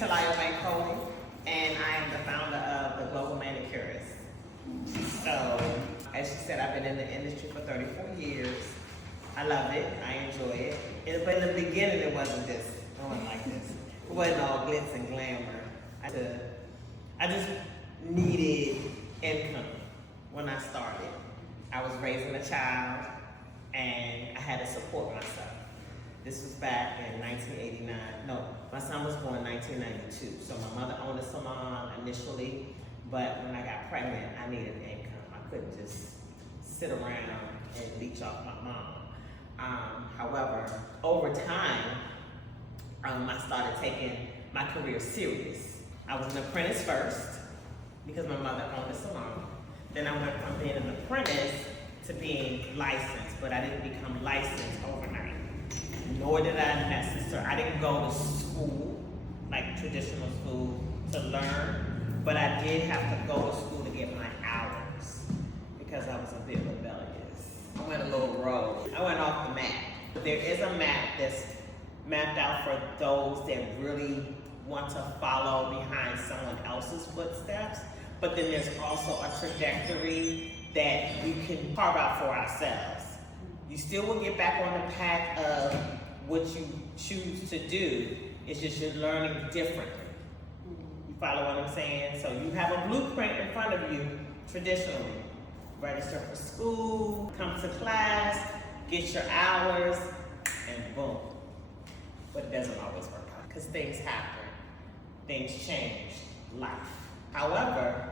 Titilayo Bankole, and I am the founder of the Global Manicurist. So, as she said, I've been in the industry for 34 years. I love it. I enjoy it. But in the beginning, it wasn't this. It wasn't like this. It wasn't all glitz and glamour. I just needed income when I started. I was raising a child, and I had to support myself. This was back in 1989. No, my son was born in 1992. So my mother owned a salon initially, but when I got pregnant, I needed income. I couldn't just sit around and leech off my mom. However, over time, I started taking my career serious. I was an apprentice first because my mother owned a salon. Then I went from being an apprentice to being licensed, but I didn't become licensed overnight. Nor did I didn't go to school, like traditional school, to learn, but I did have to go to school to get my hours because I was a bit rebellious. I went a little rogue. I went off the map. There is a map that's mapped out for those that really want to follow behind someone else's footsteps, but then there's also a trajectory that we can carve out for ourselves. You still will get back on the path of what you choose to do. It's just you're learning differently. You follow what I'm saying? So you have a blueprint in front of you traditionally. Register for school, come to class, get your hours, and boom. But it doesn't always work out because things happen, things change, life. However,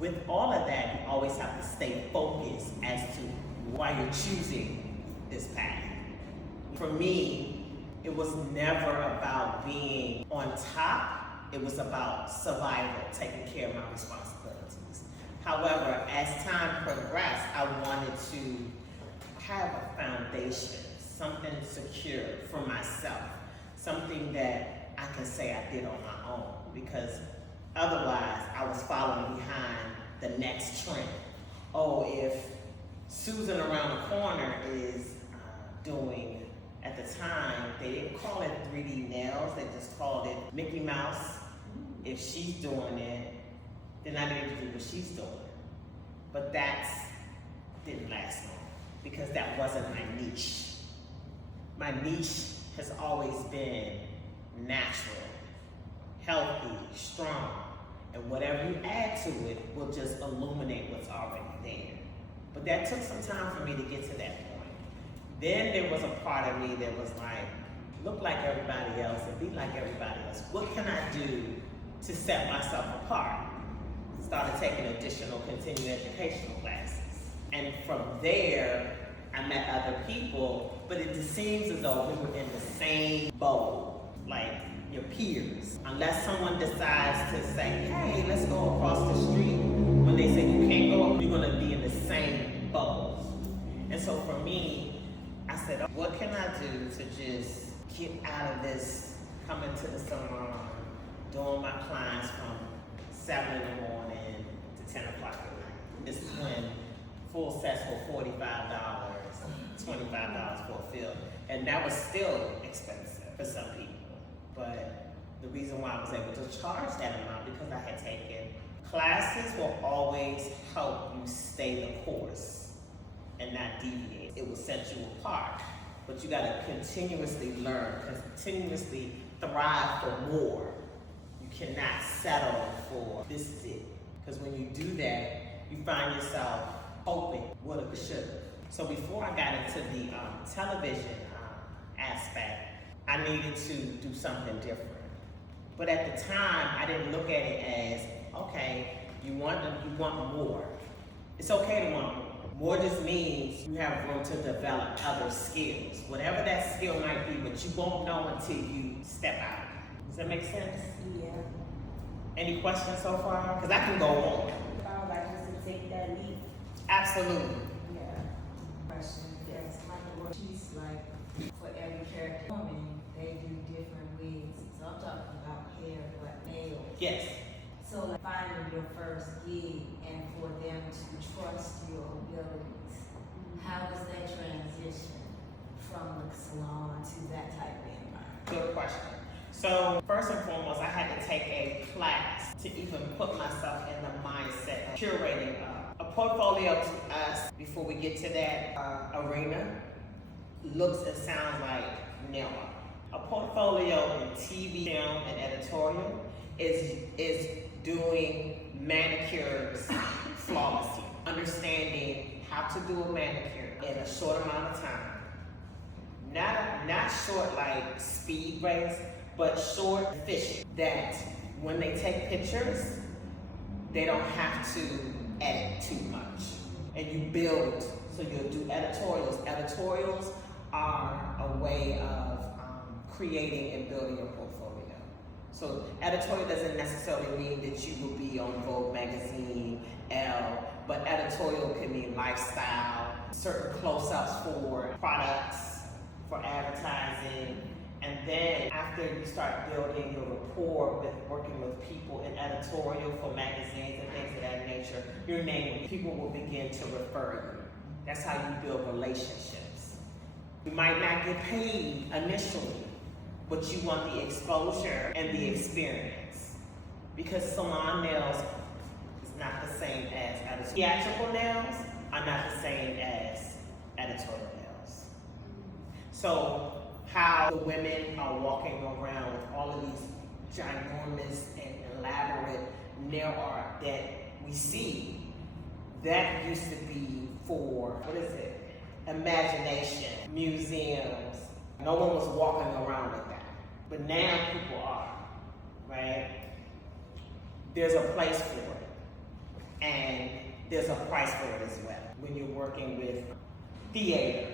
with all of that, you always have to stay focused as to why you're choosing this path. For me, it was never about being on top. It was about survival, taking care of my responsibilities. However, as time progressed, I wanted to have a foundation, something secure for myself, something that I can say I did on my own, because otherwise I was following behind the next trend. Oh, if Susan around the corner is doing, at the time, they didn't call it 3D nails, they just called it Mickey Mouse. If she's doing it, then I need to do what she's doing. But that didn't last long because that wasn't my niche. My niche has always been natural, healthy, strong, and whatever you add to it will just illuminate what's already there. But that took some time for me to get to that point. Then there was a part of me that was like, look like everybody else and be like everybody else. What can I do to set myself apart? Started taking additional continuing educational classes. And from there, I met other people, but it just seems as though we were in the same boat, like your peers. Unless someone decides to say, hey, let's go across the street. When they say you can't go, you're gonna be in the same boat. And so for me, I said, what can I do to just get out of this, coming to the salon, doing my clients from 7 in the morning to 10 o'clock at night. This is when full sets were $45, $25 for a fill. And that was still expensive for some people. But the reason why I was able to charge that amount because I had taken classes will always help you stay the course and not deviate. It will set you apart, but you gotta continuously learn, continuously thrive for more. You cannot settle for this is it. Because when you do that, you find yourself hoping, woulda, shoulda. So before I got into the television aspect, I needed to do something different. But at the time, I didn't look at it as, okay, you want more. It's okay to want more. More just means you have room to develop other skills. Whatever that skill might be, but you won't know until you step out. Does that make sense? Yeah. Any questions so far? Because I can go on. I would like just to take that leap. Absolutely. Yeah. Question. Yes, like what she's like for every character woman, they do different wigs. So I'm talking about hair, but nails. Yes. So like finding your first gig and for them to trust your abilities, how was that transition from the salon to that type of environment? Good question. So first and foremost, I had to take a class to even put myself in the mindset of curating a portfolio to us before we get to that arena looks and sounds like nail art. A portfolio in TV, film, and editorial is doing manicures flawlessly. Understanding how to do a manicure in a short amount of time. Not short like speed race, but short and efficient. That when they take pictures, they don't have to edit too much. And you build, so you'll do editorials. Editorials are a way of creating and building your portfolio. So editorial doesn't necessarily mean that you will be on Vogue magazine, Elle, but editorial can mean lifestyle, certain close-ups for products, for advertising, and then after you start building your rapport with working with people in editorial for magazines and things of that nature, your name, people will begin to refer you. That's how you build relationships. You might not get paid initially, but you want the exposure and the experience. Because salon nails is not the same as editorial. Theatrical nails are not the same as editorial nails. So how the women are walking around with all of these ginormous and elaborate nail art that we see, that used to be for, imagination, museums. No one was walking around with that. But now people are, right? There's a place for it. And there's a price for it as well when you're working with theater.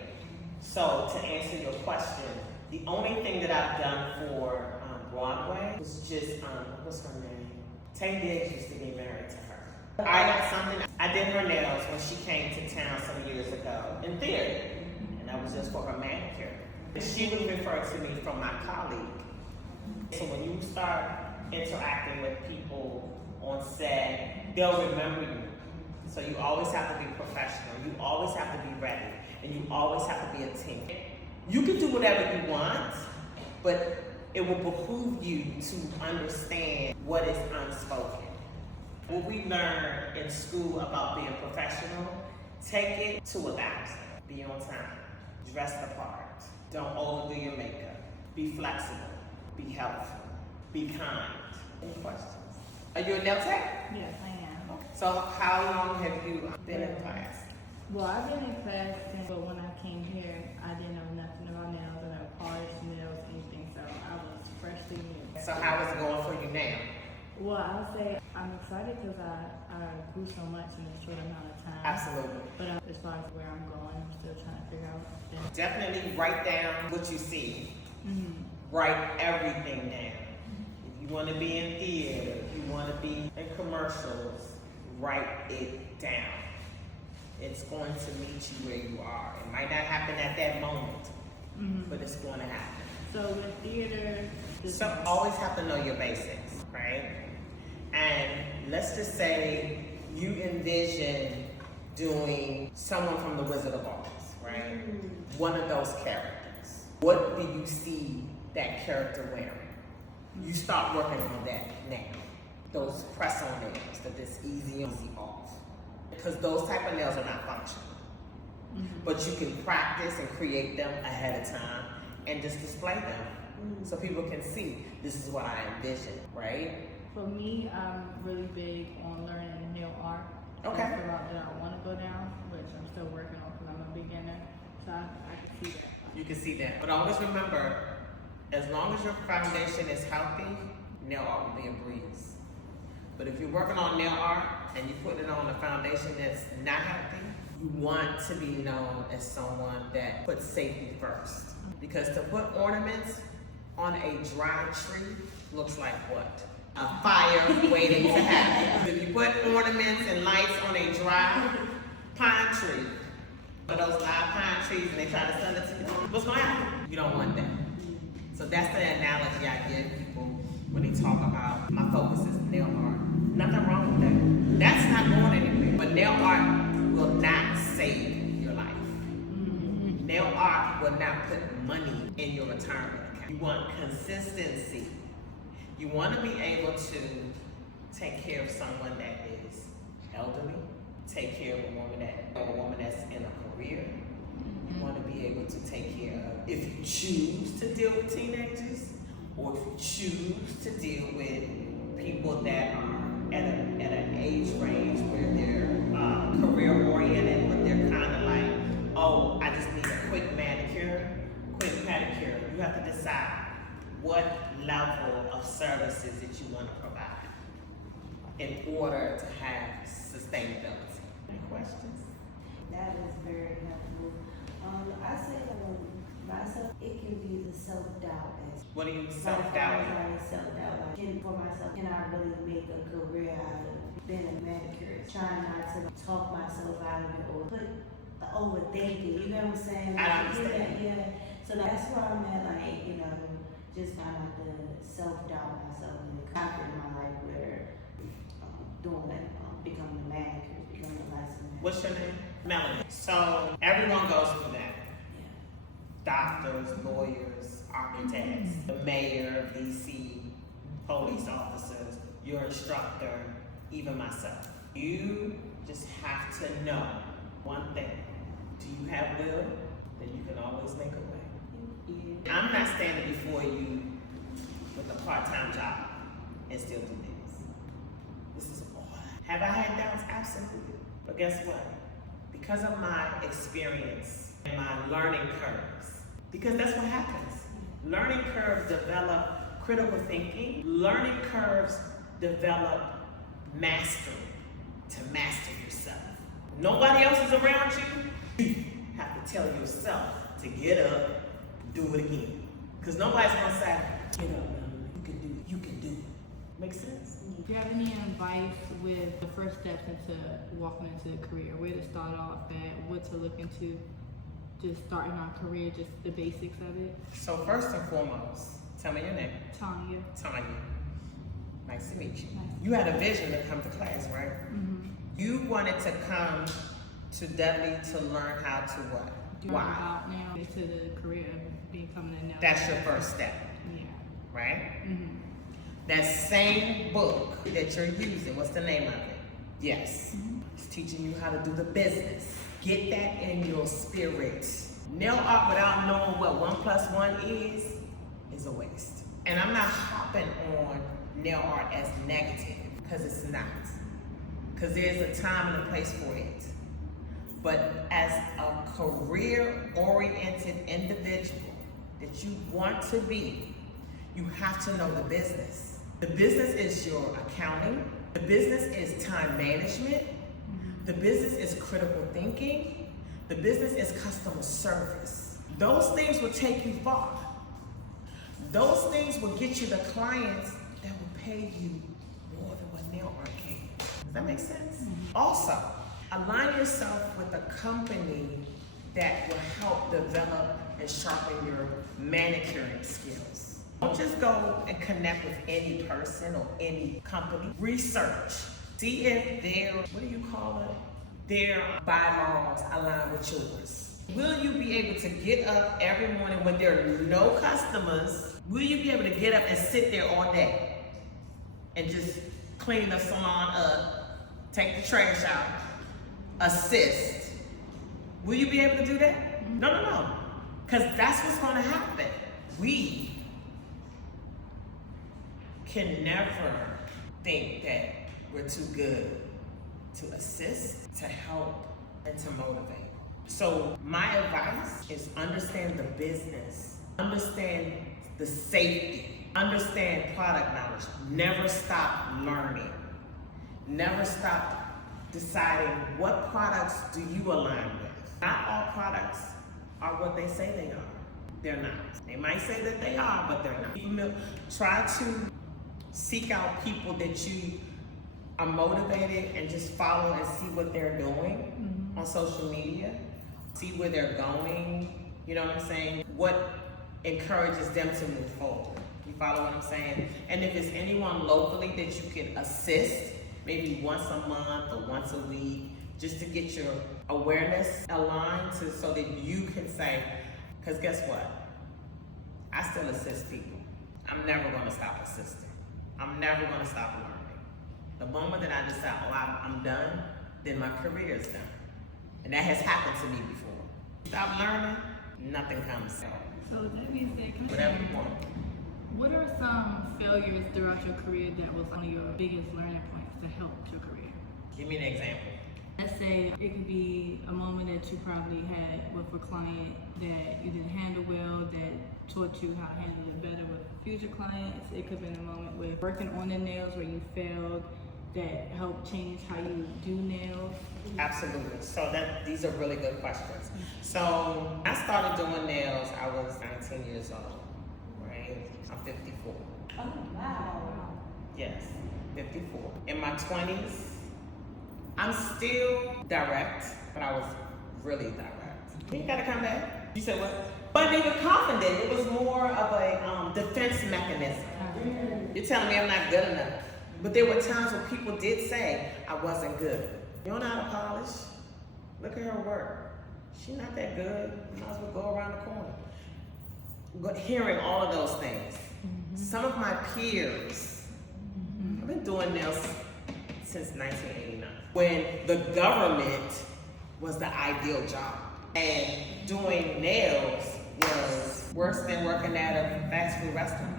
So to answer your question, the only thing that I've done for Broadway was just, what's her name? Tay Diggs used to be married to her. I did her nails when she came to town some years ago in theater. And that was just for her manicure. She would refer to me from my colleague. So when you start interacting with people on set, they'll remember you. So you always have to be professional. You always have to be ready. And you always have to be a team. You can do whatever you want, but it will behoove you to understand what is unspoken. What we learn in school about being professional, take it to 1,000. Be on time. Dress the part. Don't overdo your makeup. Be flexible. Be helpful. Be kind. Any questions? Are you a nail tech? Yes, I am. So how long have you been in class? Well, I've been in class since, but when I came here, I didn't know nothing about nails. I never polished nails, anything, so I was freshly new. So how is it going for you now? Well, I would say I'm excited because I grew so much in a short amount of time. Absolutely. But as far as where I'm going, I'm still trying to figure out things. Definitely write down what you see. Mm-hmm. Write everything down. If you want to be in theater, if you want to be in commercials, write it down. It's going to meet you where you are. It might not happen at that moment, but it's going to happen. So with theater, So always have to know your basics, right? And let's just say you envision doing someone from the Wizard of Oz, right? One of those characters. What do you see that character wearing? You start working on that now. Those press-on nails that is easy off. Because those type of nails are not functional. But you can practice and create them ahead of time and just display them so people can see this is what I envision, right? for me, I'm really big on learning nail art. Okay. That's the route that I want to go down, which I'm still working on because I'm a beginner. So I can see that. You can see that. But always remember, as long as your foundation is healthy, nail art will be a breeze. But if you're working on nail art and you're putting it on a foundation that's not healthy, you want to be known as someone that puts safety first. Because to put ornaments on a dry tree looks like what? A fire waiting to happen. If you put ornaments and lights on a dry pine tree, or those live pine trees, and they try to send it to you, what's going to happen? You don't want that. So that's the analogy I give people when they talk about my focus is nail art. Nothing wrong with that. That's not going anywhere. But nail art will not save your life. Nail art will not put money in your retirement account. You want consistency. You want to be able to take care of someone that is elderly, take care of a woman that's in a career. You want to be able to take care of, if you choose to deal with teenagers, or if you choose to deal with people that are at an age range where they're career oriented, but they're kind of like, oh, I just need a quick manicure, quick pedicure. You have to decide what level of services that you want to provide in order to have sustainability. Any questions? That is very helpful. I say myself, it can be the self-doubt. What do you self-doubt? Self-doubt, like, for myself, can I really make a career out of being a manicurist? Trying not to talk myself out of it or put the overthinking, you know what I'm saying? I understand. Yeah. So that's where I'm at, like, just kind of the self-doubt myself and the confidence in my life where doing that, becoming a manicurist, becoming a licensed manicurist. What's your name? Melanie. So everyone goes through that. Doctors, lawyers, architects, the mayor, DC, police officers, your instructor, even myself. You just have to know one thing. Do you have will? Then you can always make a way. Yeah. I'm not standing before you with a part-time job and still do this. This is all. Have I had doubts? Absolutely. But guess what? Because of my experience and my learning curves, because that's what happens. Learning curves develop critical thinking. Learning curves develop mastery, to master yourself. Nobody else is around you. You have to tell yourself to get up, do it again. Because nobody's gonna say, get up, you can do it, you can do it. Make sense? Do you have any advice with the first steps into walking into a career? Where to start off at, what to look into, just starting our career, just the basics of it? So first and foremost, tell me your name. Tanya. Tanya. Nice to meet you. Nice. You had a vision to come to class, right? Mm-hmm. You wanted to come to Dudley to learn how to what? Why? About now into the career of becoming a nail. That's your first step, Yeah. right? Mm-hmm. That same book that you're using, what's the name of it? Yes. Mm-hmm. It's teaching you how to do the business. Get that in your spirit. Nail art without knowing what 1 + 1 is a waste. And I'm not hopping on nail art as negative, because it's not. Because there's a time and a place for it. But as a career-oriented individual that you want to be, you have to know the business. The business is your accounting. The business is time management. The business is critical thinking. The business is customer service. Those things will take you far. Those things will get you the clients that will pay you more than what nail art can. Does that make sense? Also, align yourself with a company that will help develop and sharpen your manicuring skills. Don't just go and connect with any person or any company. Research. See if their, what do you call it? Their bylaws align with yours. Will you be able to get up every morning when there are no customers? Will you be able to get up and sit there all day and just clean the salon up, take the trash out, assist? Will you be able to do that? No. Because that's what's going to happen. We can never think that we're too good to assist, to help, and to motivate. So my advice is understand the business, understand the safety, understand product knowledge. Never stop learning. Never stop deciding what products do you align with. Not all products are what they say they are. They're not. They might say that they are, but they're not. Try to seek out people that you are motivated and just follow and see what they're doing on social media. See where they're going. You know what I'm saying? What encourages them to move forward. You follow what I'm saying? And if it's anyone locally that you can assist, maybe once a month or once a week, just to get your awareness aligned so that you can say, because guess what? I still assist people. I'm never going to stop assisting. I'm never gonna stop learning. The moment that I decide, oh, I'm done, then my career is done. And that has happened to me before. Stop learning, nothing comes. So that being said, can I Whatever you want. what are some failures throughout your career that was one of your biggest learning points to help your career? Give me an example. Let's say it could be a moment that you probably had with a client that you didn't handle well, that taught you how to handle it better with future clients. It could have been a moment with working on the nails where you failed, that helped change how you do nails. Absolutely. So these are really good questions. So I started doing nails, I was 19 years old, right? I'm 54. Oh, wow. Yes, 54. In my 20s, I'm still direct, but I was really direct. You gotta come back. You said what? But even confident, it was more of a defense mechanism. You're telling me I'm not good enough. But there were times when people did say I wasn't good. You don't know how to polish? Look at her work. She's not that good. Might as well go around the corner. But hearing all of those things. Some of my peers, I've been doing nails since 1989, when the government was the ideal job. And doing nails was worse than working at a fast food restaurant.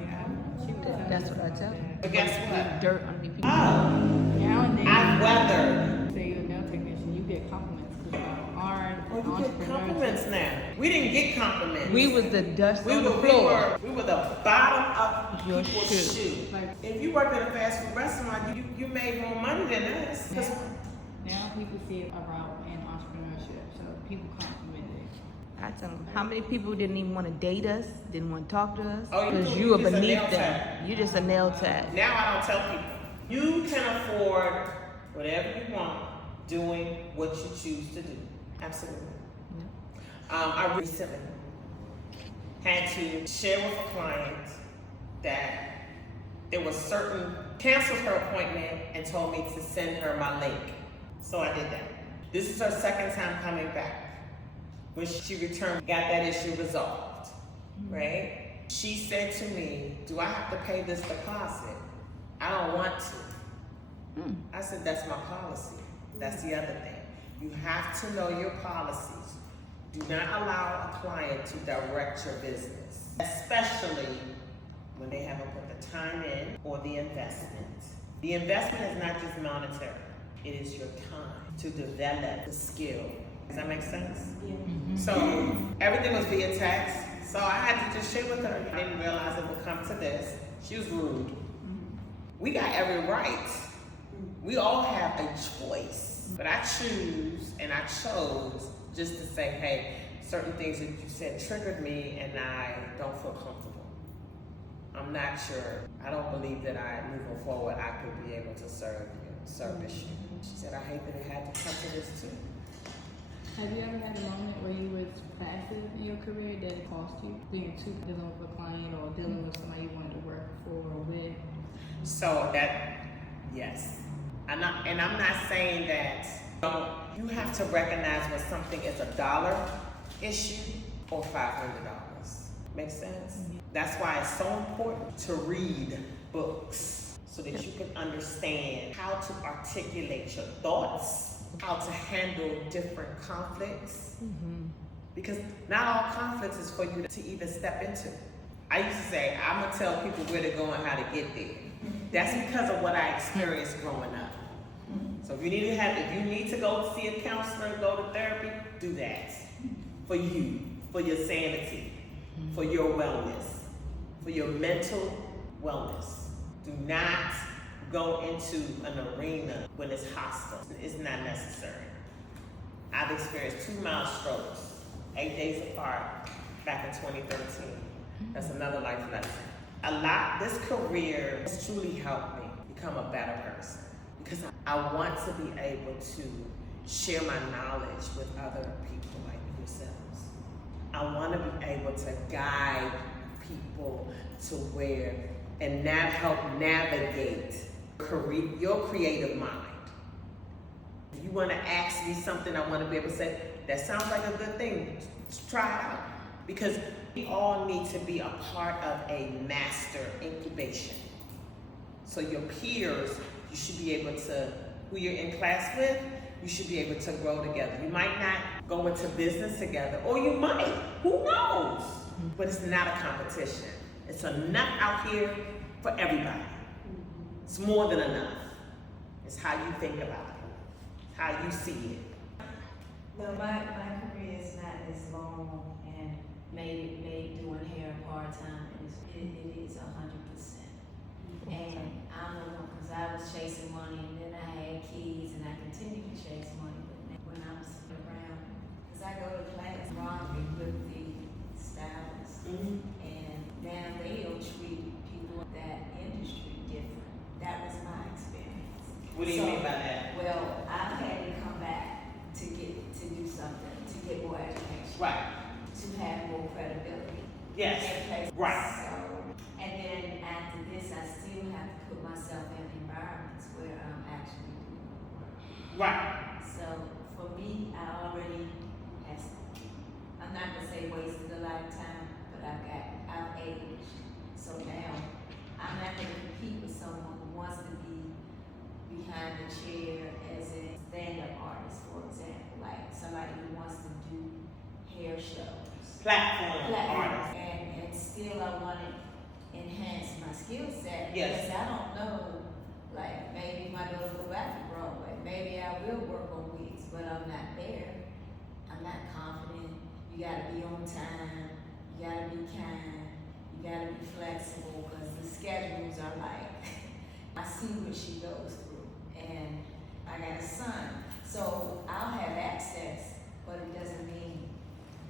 That's what I tell you. But guess what? Dirt underneath people. Nowadays, I weathered. say you're a nail technician, you get compliments because our You get entrepreneurs. compliments now. We didn't get compliments. We was the dust We on were, the floor. we were the bottom of Your people's shoe. shoe. Like, If you worked at a fast food restaurant, you made more money than us. now people see a route in entrepreneurship, so people compliment it. I tell them, how many people didn't even want to date us, didn't want to talk to us? Oh, you Because do- you were you just a beneath nail them. tech. You just a nail tech. Now I don't tell people. You can afford whatever you want doing what you choose to do. Absolutely. I recently had to share with a client that there was canceled her appointment and told me to send her my link. So I did that. This is her second time coming back. When she returned, got that issue resolved, right? She said to me, do I have to pay this deposit? I don't want to. I said, that's my policy. That's the other thing. You have to know your policies. Do not allow a client to direct your business, especially when they haven't put the time in or the investment. The investment is not just monetary. It is your time to develop the skill. Does that make sense? Yeah. So everything was via text. So I had to just share with her. I didn't realize it would come to this. She was rude. We got every right. We all have a choice. But I choose and I chose just to say, hey, certain things that you said triggered me and I don't feel comfortable. I'm not sure. I don't believe that moving forward, I could be able to service you. She said, I hate that it had to come to this too. Have you ever had a moment where you was passive in your career that it cost you? Being too dealing with a client or dealing with somebody you wanted to work for or with? So yes. I'm not saying that you have to recognize when something is $1 issue or $500. Makes sense? That's why it's so important to read books so that you can understand how to articulate your thoughts, how to handle different conflicts. Because not all conflicts is for you to even step into. I used to say, I'm gonna tell people where to go and how to get there. That's because of what I experienced growing up. So if you need to go see a counselor, go to therapy, do that. For you, for your sanity, for your wellness, for your mental wellness. Do not go into an arena when it's hostile. It's not necessary. I've experienced 2 mild strokes, 8 days apart, back in 2013. That's another life lesson. This career has truly helped me become a better person because I want to be able to share my knowledge with other people like yourselves. I want to be able to guide people to where and help navigate your creative mind. If you want to ask me something, I want to be able to say, that sounds like a good thing, try it out. Because we all need to be a part of a master incubation. So your peers, you should be able to, who you're in class with, you should be able to grow together. You might not go into business together, or you might, who knows? But it's not a competition. It's enough out here for everybody. It's more than enough. It's how you think about it, how you see it. Well, my career is not as long, and maybe doing hair part-time, it is 100%. And I don't know, because I was chasing money, and then I had kids, and I continue to chase money. But when I was around, because I go to class laundry with the stylists, and now they'll treat people in that industry different. That was my experience. What do you mean by that? Well, I had to come back to do something, to get more education. Right. To have more credibility. Yes. In places. Right. So, and then after this, I still have to put myself in environments where I'm actually doing the work. Right. So for me, I already have, I'm not gonna say wasted a lot of time, but I've aged. So now, I'm not gonna compete with someone who wants to be behind the chair as a stand-up artist, for example, like somebody who wants to do hair shows. Platform artist. And still I want to enhance my skill set. Yes. Because I don't know, like maybe my daughter go back to Broadway. Maybe I will work on weeks, but I'm not there. I'm not confident. You gotta be on time. You gotta be kind. You gotta be flexible, because the schedules are like, I see what she goes through. And I got a son. So I'll have access, but it doesn't mean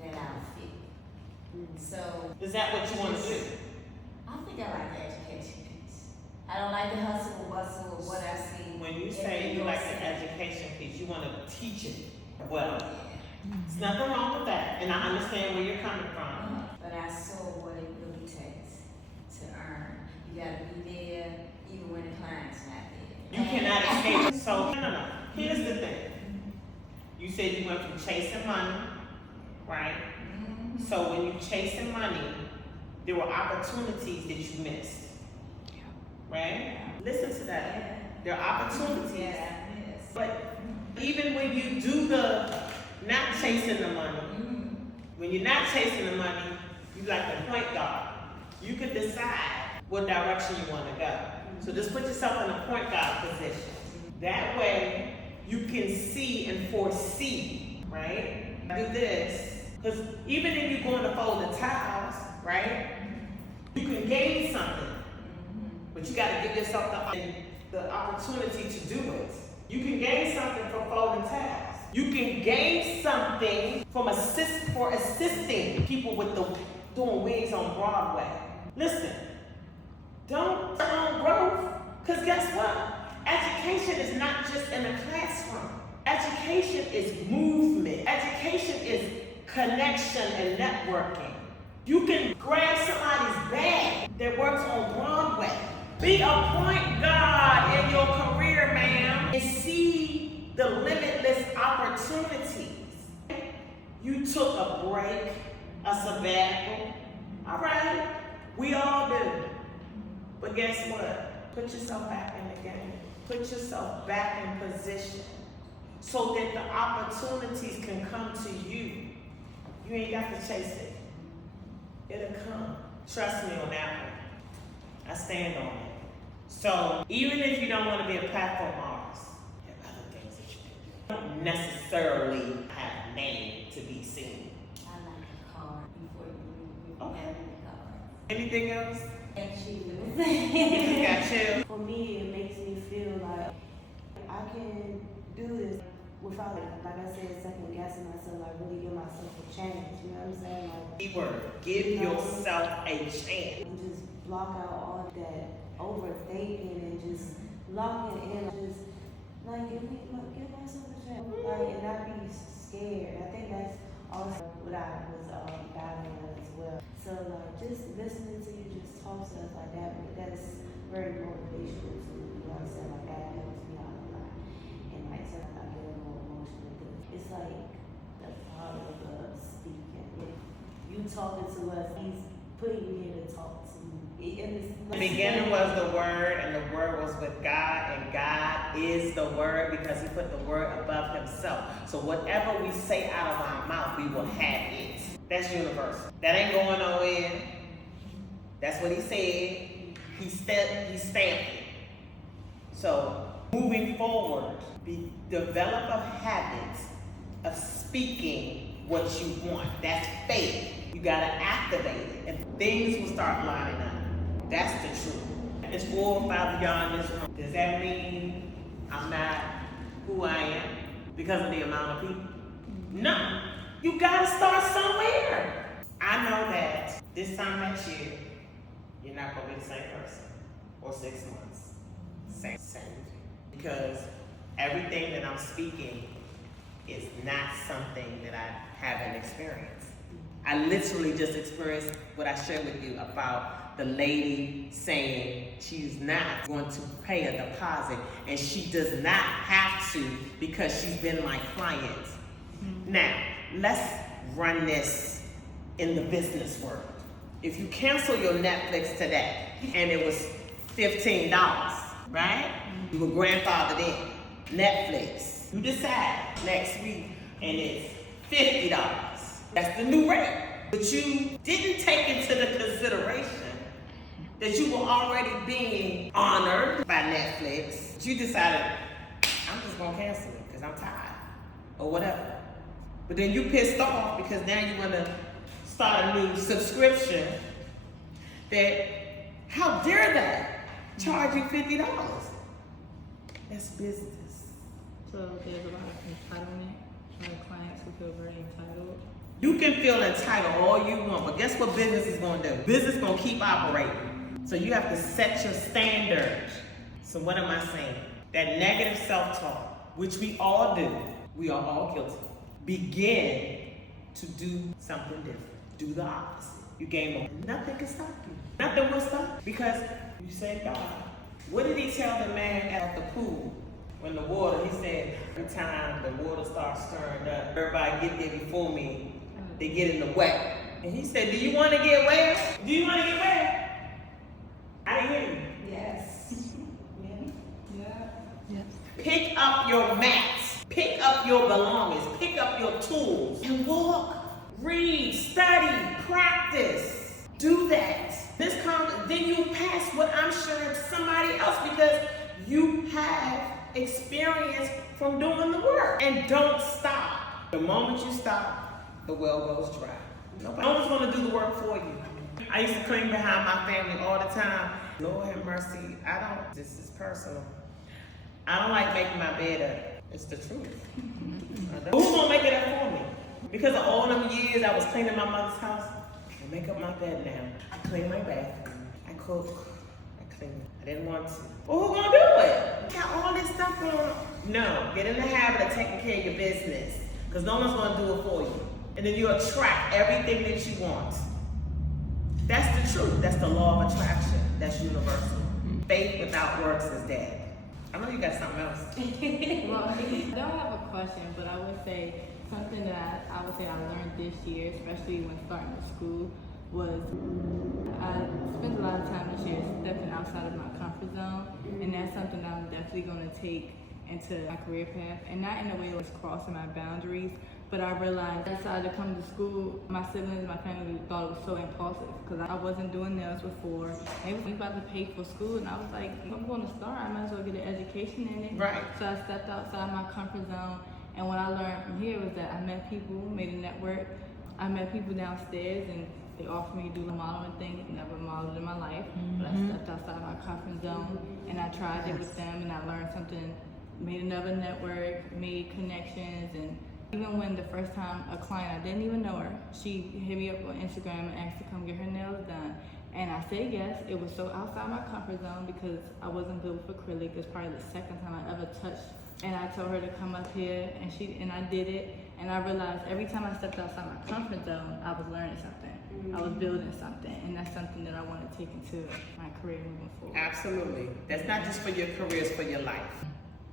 that I'll fit. So Is that what you want to do? I think I like the education piece. I don't like the hustle and bustle of what I see. When you in say New you York like the City. education piece, you want to teach it well. Yeah. There's nothing wrong with that, and I understand where you're coming from. But I saw what it really takes to earn. You gotta be there even when the client's not there. You cannot escape. So no. Here's the thing. You said you went from chasing money, right? So when you chasing money, there were opportunities that you missed, right? Listen to that. There are opportunities. Yeah, yes. But even when you do the not chasing the money, when you're not chasing the money, you like the point guard. You can decide what direction you want to go. So just put yourself in a point guard position. That way you can see and foresee, right? Do this. Because even if you're going to fold the towels, right? You can gain something. But you got to give yourself the opportunity to do it. You can gain something from folding towels. You can gain something from assisting people with doing wigs on Broadway. Listen, don't turn growth, because guess what? Education is not just in a classroom. Education is movement. Education is connection and networking. You can grab somebody's bag that works on Broadway. Be a point guard in your career, ma'am, and see the limitless opportunities. You took a break, a sabbatical. All right, we all do. But guess what? Put yourself back in the game. Put yourself back in position so that the opportunities can come to you. You ain't got to chase it. It'll come. Trust me on that one. I stand on it. So even if you don't want to be a platform artist, there are other things that you can do. You don't necessarily have a name to be seen. I like a card before you Okay. have any card. Anything else? And she You just got chill. For me, it makes me feel like I can do this without, like I said, second guessing myself. Like really give myself a chance. You know what I'm saying? Like Keyword, give yourself a chance. and just block out all that overthinking and just locking in. Just like give myself a chance. Like and not be scared. I think that's also what I was battling as well. So like just listening to you just talk to us like that, that's very motivational to me. You know what I'm saying? Like that helps me out a lot. And like sometimes I get a little emotional because it's like the Father of God speaking. If you talking to us, He's putting you here to talk to me. And it's The beginning was the Word, and the Word word was with God, and God is the word because he put the word above himself. So whatever we say out of our mouth, we will have it. That's universal. That ain't going nowhere. That's what he said. He stamped it. So moving forward, develop a habit of speaking what you want. That's faith. You gotta activate it, and things will start lining up. That's the truth. It's 4 or 5 of y'all in this room. Does that mean I'm not who I am because of the amount of people? No. You gotta start somewhere. I know that this time next year, you're not gonna be the same person. Or 6 months. Same. Because everything that I'm speaking is not something that I haven't experienced. I literally just experienced what I shared with you about the lady saying she's not going to pay a deposit, and she does not have to because she's been my client. Mm-hmm. Now, let's run this in the business world. If you cancel your Netflix today and it was $15, right? You were grandfathered in. Netflix. You decide next week and it's $50. That's the new rate. But you didn't take into the consideration that you were already being honored by Netflix. You decided, I'm just gonna cancel it because I'm tired or whatever. But then you pissed off because now you wanna start a new subscription that, how dare they charge you $50? That's business. So there's a lot of entitlement. A lot of clients who feel very entitled. You can feel entitled all you want, but guess what business is going to do? Business is going to keep operating. So you have to set your standard. So what am I saying? That negative self-talk, which we all do, we are all guilty. Begin to do something different. Do the opposite. You gain more. Nothing can stop you. Nothing will stop you because you say God. What did he tell the man at the pool? When the water, he said, every time the water starts stirring up, everybody get there before me, they get in the wet. And he said, do you want to get wet? Do you want to get wet? I didn't hear you. Yes. Yes. Pick up your mats. Pick up your belongings. Pick up your tools. And walk, read, study, practice. Do that. Then you pass what I'm sharing to somebody else because you have experience from doing the work. And don't stop. The moment you stop, the well goes dry. No one's going to do the work for you. I used to cling behind my family all the time. Lord have mercy, this is personal. I don't like making my bed up. It's the truth. Who's going to make it up for me? Because of all them years I was cleaning my mother's house, I make up my bed now. I clean my bathroom. I cook. I clean. I didn't want to. Well, who's going to do it? Got all this stuff going on. No, get in the habit of taking care of your business because no one's going to do it for you. And then you attract everything that you want. That's the truth. That's the law of attraction. That's universal. Faith without works is dead. I know you got something else. Well, I don't have a question, but I would say something that I would say I learned this year, especially when starting to school, was I spent a lot of time this year stepping outside of my comfort zone, and that's something that I'm definitely going to take into my career path, and not in a way that was crossing my boundaries, but I realized I decided to come to school. My siblings and my family thought it was so impulsive because I wasn't doing nails before. They were about to pay for school, and I was like, if I'm going to start, I might as well get an education in it. Right. So I stepped outside my comfort zone, and what I learned from here was that I met people, made a network. I met people downstairs, and they offered me to do the modeling thing. Never modeled in my life, but I stepped outside my comfort zone, and I tried it with them, and I learned something. Made another network, made connections, and even when the first time a client, I didn't even know her, she hit me up on Instagram and asked to come get her nails done. And I said yes. It was so outside my comfort zone because I wasn't built with acrylic. It's probably the second time I ever touched. And I told her to come up here, and I did it. And I realized every time I stepped outside my comfort zone, I was learning something. I was building something, and that's something that I want to take into my career moving forward. Absolutely. That's not just for your career, it's for your life.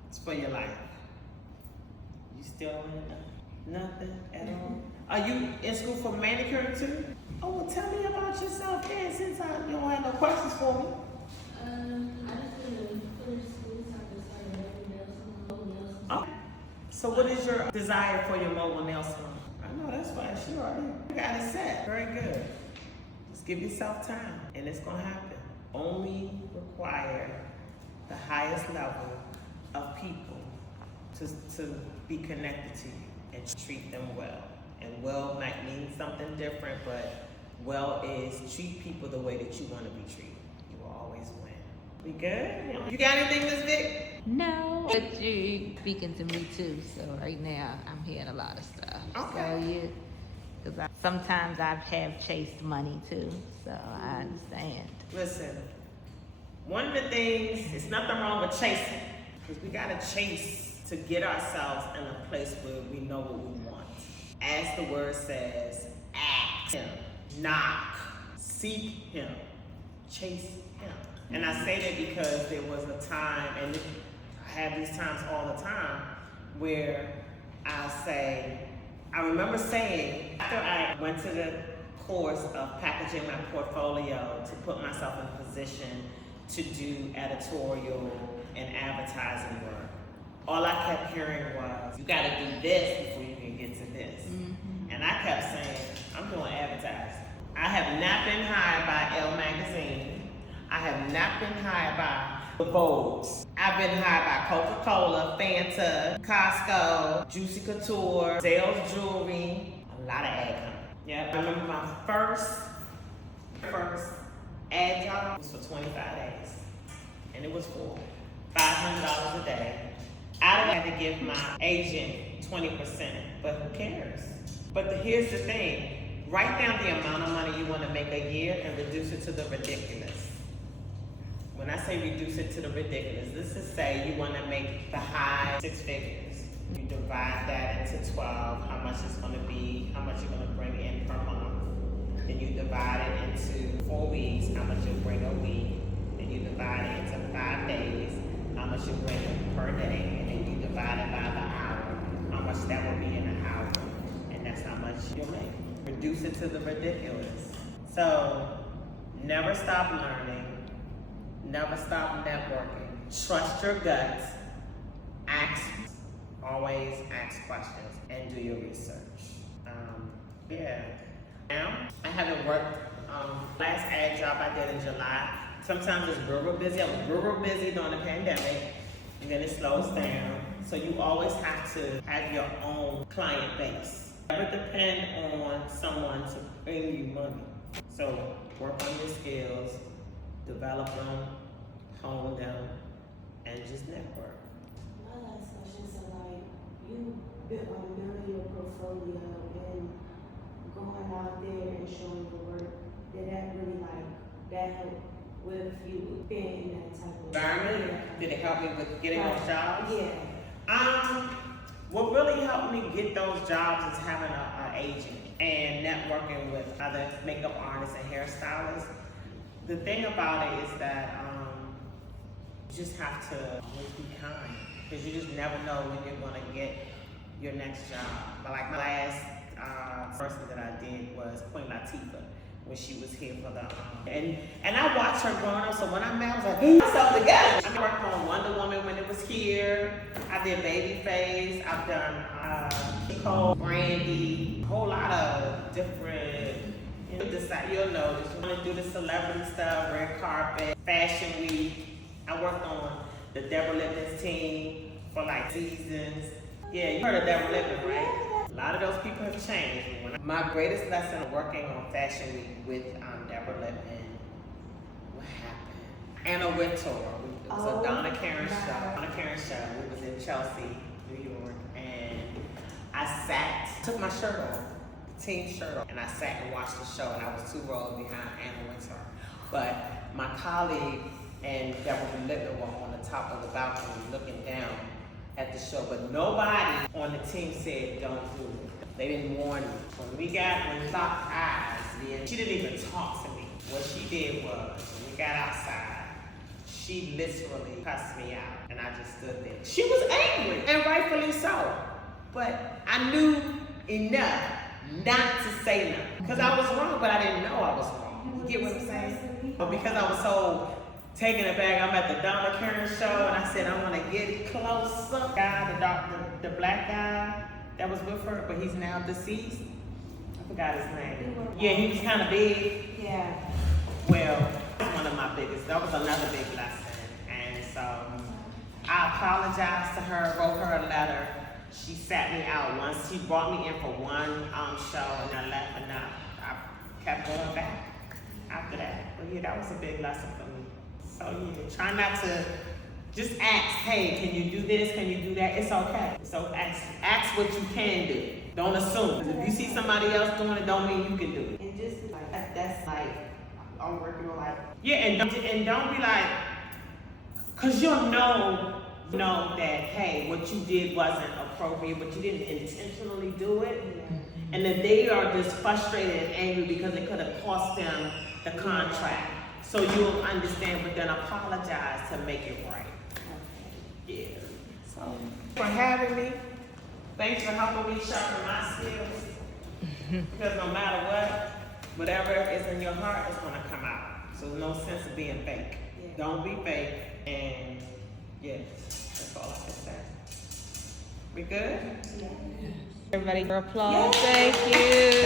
It's for your life. You still don't have nothing at all? Are you in school for manicure too? Oh, well, tell me about yourself then, since you don't have no questions for me. I just did So what is your desire for your mobile nail salon? I know that's why she already got it set. Very good. Just give yourself time and it's gonna happen. Only require the highest level of people to be connected to you and treat them well. And well might mean something different, but well is treat people the way that you want to be treated. You will always win. We good? You got anything, Miss Vic? No, but you're speaking to me too. So right now, I'm hearing a lot of stuff. Okay. So because sometimes I have chased money too, so I understand. Listen, one of the things, it's nothing wrong with chasing, because we gotta chase to get ourselves in a place where we know what we want. As the word says, ask him, knock, seek him, chase him. And I say that because there was a time, and I have these times all the time, where I'll say, I remember saying, after I went to the course of packaging my portfolio to put myself in a position to do editorial and advertising work, all I kept hearing was, you gotta do this before you can get to this. Mm-hmm. And I kept saying, I'm doing advertising. I have not been hired by Elle Magazine. I have not been hired by the Vogues. I've been hired by Coca-Cola, Fanta, Costco, Juicy Couture, Zales Jewelry, a lot of ad companies. Yeah, I remember my first ad job was for 25 days. And it was for $500 a day. I had to give my agent 20%, but who cares? But here's the thing, write down the amount of money you want to make a year and reduce it to the ridiculous. When I say reduce it to the ridiculous, this is say you want to make the high 6 figures. You divide that into 12, how much it's going to be, how much you're going to bring in per month. Then you divide it into 4 weeks, how much you'll bring a week. Then you divide it into 5 days, how much you bring in per day. And then you divide it by the hour, how much that will be in an hour. And that's how much you'll make. Reduce it to the ridiculous. So, never stop learning. Never stop networking. Trust your gut. Always ask questions and do your research. Yeah. Now, I haven't worked, last ad job I did in July. Sometimes it's real busy. I was real busy during the pandemic, and then it slows down. So you always have to have your own client base. Never depend on someone to bring you money. So work on your skills, develop them, hone them, and just network. My last question, so like, you built your portfolio and going out there and showing the work, did that really that help with you being in that type of environment? Did it help me with getting those jobs? Yeah. What really helped me get those jobs is having an agent and networking with other makeup artists and hairstylists. The thing about it is that you just have to always be kind, because you just never know when you're gonna get your next job. But like my last person that I did was Queen Latifah, when she was here for the and I watched her growing up. So when I met, I was like, get myself together. I worked on Wonder Woman when it was here. I did Babyface. I've done Nicole, Brandy, a whole lot of different. You'll know this. You want to do the celebrity stuff, red carpet, fashion week. I worked on the Deborah Lipton's team for like seasons. Yeah, you heard of Deborah Lipton, right? A lot of those people have changed. My greatest lesson of working on Fashion Week with Deborah Lipton, what happened? Anna Wintour. It was a Donna Karen show. We was in Chelsea, New York, and I took my shirt off, the team shirt off, and I sat and watched the show, and I was 2 rows behind Anna Wintour. But my colleague and Deborah Lipton were on the top of the balcony looking down at the show, but nobody on the team said don't do it. They didn't warn me. When we locked eyes, she didn't even talk to me. What she did was, when we got outside, she literally cussed me out, and I just stood there. She was angry, and rightfully so. But I knew enough not to say nothing, because I was wrong, but I didn't know I was wrong. You get what I'm saying? But because I was so taking it back. I'm at the Dudley show, and I said I want to get closer. Guy, the black guy that was with her, but he's now deceased. I forgot his name. Yeah, he was kind of big. Yeah. Well, that's one of my biggest. That was another big lesson, and so I apologized to her, wrote her a letter. She sat me out once. She brought me in for one show, and I left, and I kept going back after that. But yeah, that was a big lesson for me. So yeah, try not to just ask, hey, can you do this? Can you do that? It's okay. So ask what you can do. Don't assume. If you see somebody else doing it, don't mean you can do it. And just like that's like I'm working on like. Yeah, and don't be like, cause you'll know that hey, what you did wasn't appropriate, but you didn't intentionally do it, and that they are just frustrated and angry because it could have cost them the contract. So you'll understand, but then apologize to make it right. Yeah. So for having me, thanks for helping me sharpen my skills. Because no matter what, whatever is in your heart is gonna come out. So there's no sense of being fake. Yeah. Don't be fake, and yeah, that's all I can say. We good? Yeah. Everybody for applause. Thank you.